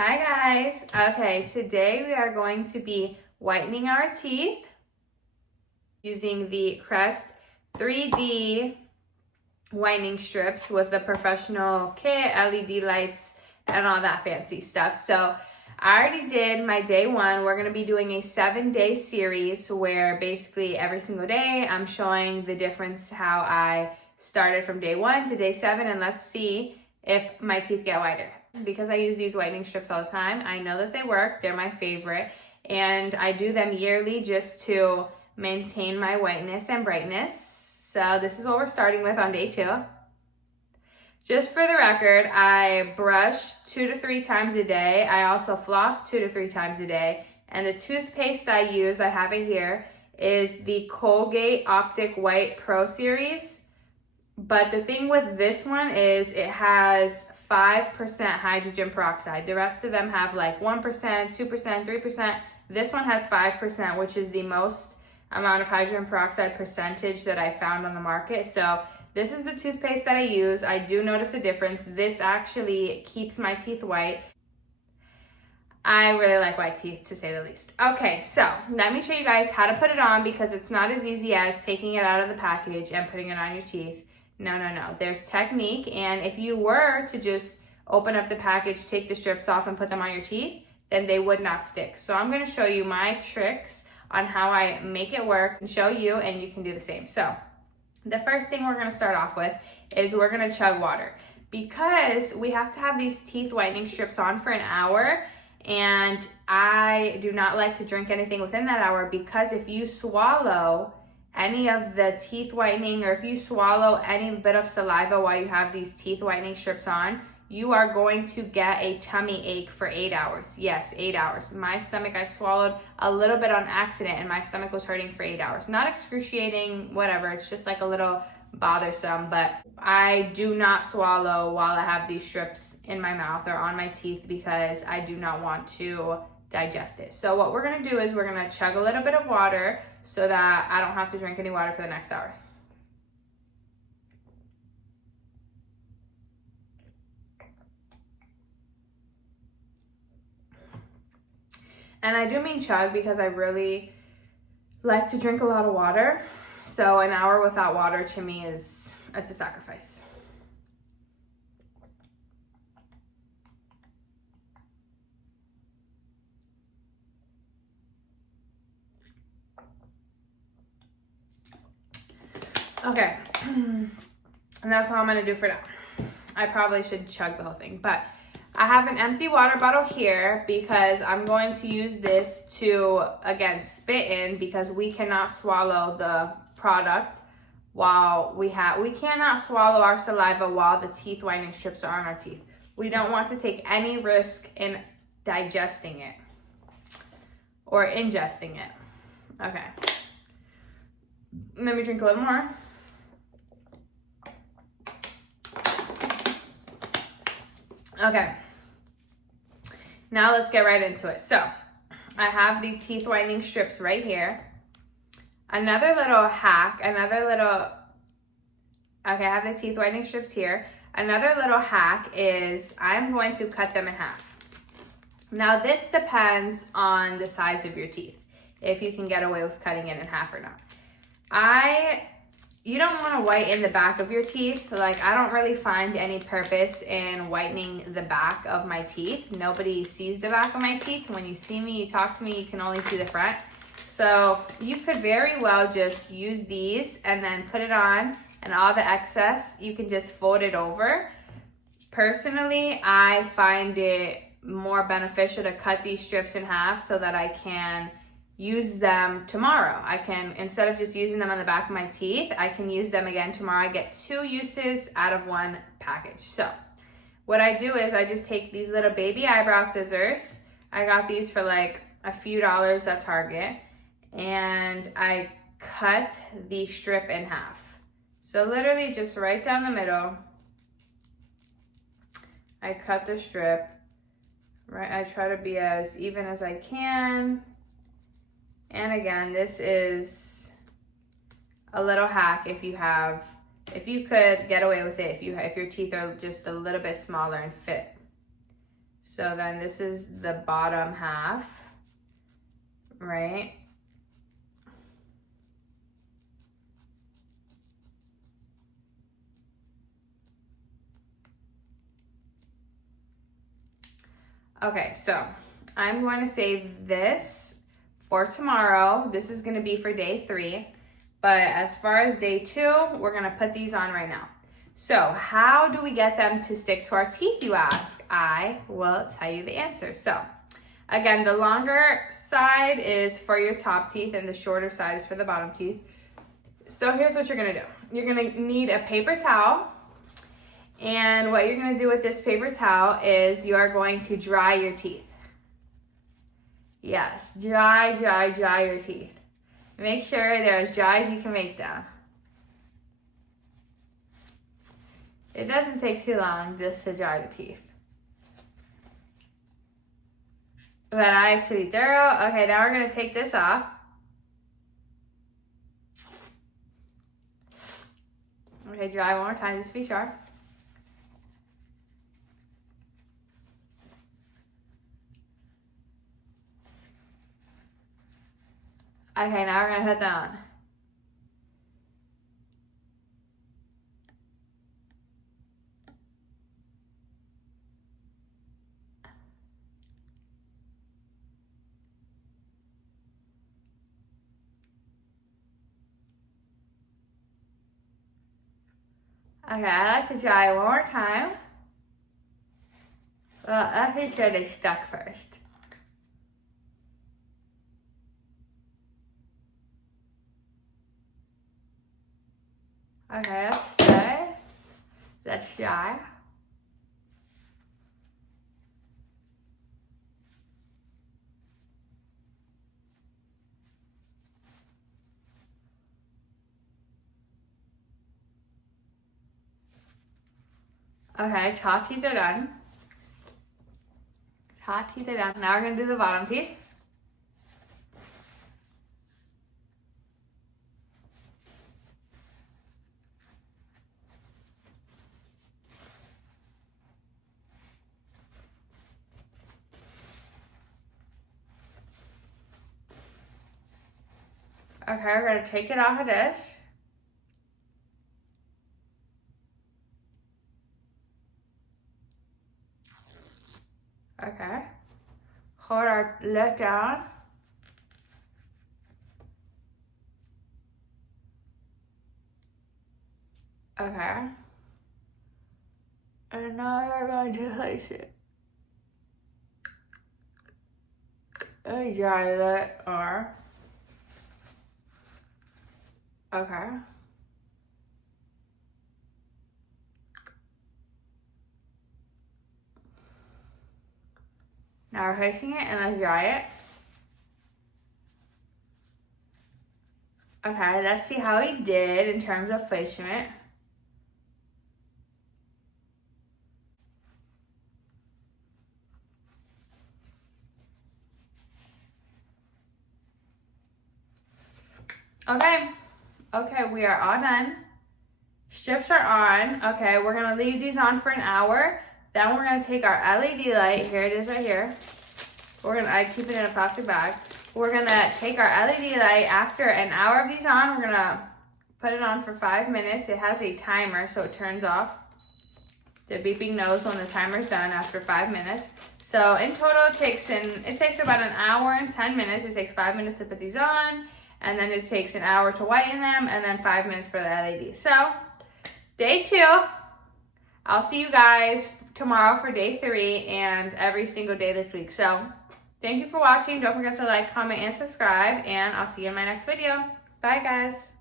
Hi guys. Okay, today we are going to be whitening our teeth using the Crest 3D whitening strips with the professional kit, LED lights, and all that fancy stuff. So I already did my day one. We're gonna be doing a 7-day series where basically every single day I'm showing the difference how I started from day 1 to day 7, and let's see if my teeth get whiter. Because I use these whitening strips all the time, I know that they work. They're my favorite, and I do them yearly just to maintain my whiteness and brightness. So this is what we're starting with on day 2. Just for the record, I brush 2 to 3 times a day. I also floss 2 to 3 times a day. And the toothpaste I use, I have it here, is the Colgate Optic White Pro Series. But the thing with this one is it has 5% hydrogen peroxide. The rest of them have like 1%, 2%, 3%. This one has 5%, which is the most amount of hydrogen peroxide percentage that I found on the market. So this is the toothpaste that I use. I do notice a difference. This actually keeps my teeth white. I really like white teeth, to say the least. Okay, so let me show you guys how to put it on, because it's not as easy as taking it out of the package and putting it on your teeth. No. There's technique, and if you were to just open up the package, take the strips off, and put them on your teeth, then they would not stick. So I'm going to show you my tricks on how I make it work and show you, and you can do the same. So the first thing we're going to start off with is we're going to chug water, because we have to have these teeth whitening strips on for an hour, and I do not like to drink anything within that hour, because if you swallow any of the teeth whitening, or if you swallow any bit of saliva while you have these teeth whitening strips on, you are going to get a tummy ache for 8 hours. Yes, 8 hours. My stomach, I swallowed a little bit on accident and my stomach was hurting for 8 hours. Not excruciating, whatever. It's just like a little bothersome, but I do not swallow while I have these strips in my mouth or on my teeth, because I do not want to digest it. So what we're gonna do is we're gonna chug a little bit of water so that I don't have to drink any water for the next hour. And I do mean chug, because I really like to drink a lot of water. So an hour without water to me it's a sacrifice. Okay, and that's all I'm gonna do for now. I probably should chug the whole thing, but I have an empty water bottle here because I'm going to use this to, again, spit in, because we cannot swallow the product while we cannot swallow our saliva while the teeth whitening strips are on our teeth. We don't want to take any risk in digesting it or ingesting it. Okay, let me drink a little more. Okay, now let's get right into it. So I have the teeth whitening strips right here. Another little hack, I have the teeth whitening strips here. Another little hack is I'm going to cut them in half. Now this depends on the size of your teeth, if you can get away with cutting it in half or not. You don't want to whiten the back of your teeth. Like, I don't really find any purpose in whitening the back of my teeth. Nobody sees the back of my teeth. When you see me, you talk to me, you can only see the front. So you could very well just use these and then put it on, and all the excess, you can just fold it over. Personally, I find it more beneficial to cut these strips in half so that I can use them tomorrow. I can, instead of just using them on the back of my teeth, I can use them again tomorrow. I get 2 uses out of 1 package. So what I do is I just take these little baby eyebrow scissors. I got these for like a few dollars at Target, and I cut the strip in half. So literally just right down the middle, I cut the strip, right? I try to be as even as I can. And again, this is a little hack if you could get away with it, if your teeth are just a little bit smaller and fit. So then this is the bottom half, right? Okay, so I'm going to save this for tomorrow. This is going to be for day 3. But as far as day 2, we're going to put these on right now. So how do we get them to stick to our teeth, you ask? I will tell you the answer. So again, the longer side is for your top teeth and the shorter side is for the bottom teeth. So here's what you're going to do. You're going to need a paper towel. And what you're going to do with this paper towel is you are going to dry your teeth. Yes, dry your teeth. Make sure they're as dry as you can make them. It doesn't take too long just to dry the teeth. But I like to be thorough. Okay, now we're going to take this off. Okay, dry one more time just to be sure. Okay, now we're gonna put that on. Okay, I like to dry one more time. Well, let's make sure they stuck first. Okay, that's good. Let's dry. Okay, top teeth are done. Top teeth are done. Now we're gonna do the bottom teeth. Okay, we're gonna take it off of this. Okay. Hold our lip down. Okay. And now we're going to place it. And dry it or okay. Now we're placing it and let's dry it. Okay, let's see how we did in terms of placement. Okay, we are all done. Strips are on. Okay, we're gonna leave these on for an hour. Then we're gonna take our LED light. Here it is right here. I keep it in a plastic bag. We're gonna take our LED light. After an hour of these on, we're gonna put it on for 5 minutes. It has a timer, so it turns off. The beeping knows when the timer's done after 5 minutes. So in total, it takes about an hour and 10 minutes. It takes 5 minutes to put these on, and then it takes an hour to whiten them, and then 5 minutes for the LED. So day 2, I'll see you guys tomorrow for day 3 and every single day this week. So thank you for watching. Don't forget to like, comment, and subscribe, and I'll see you in my next video. Bye, guys.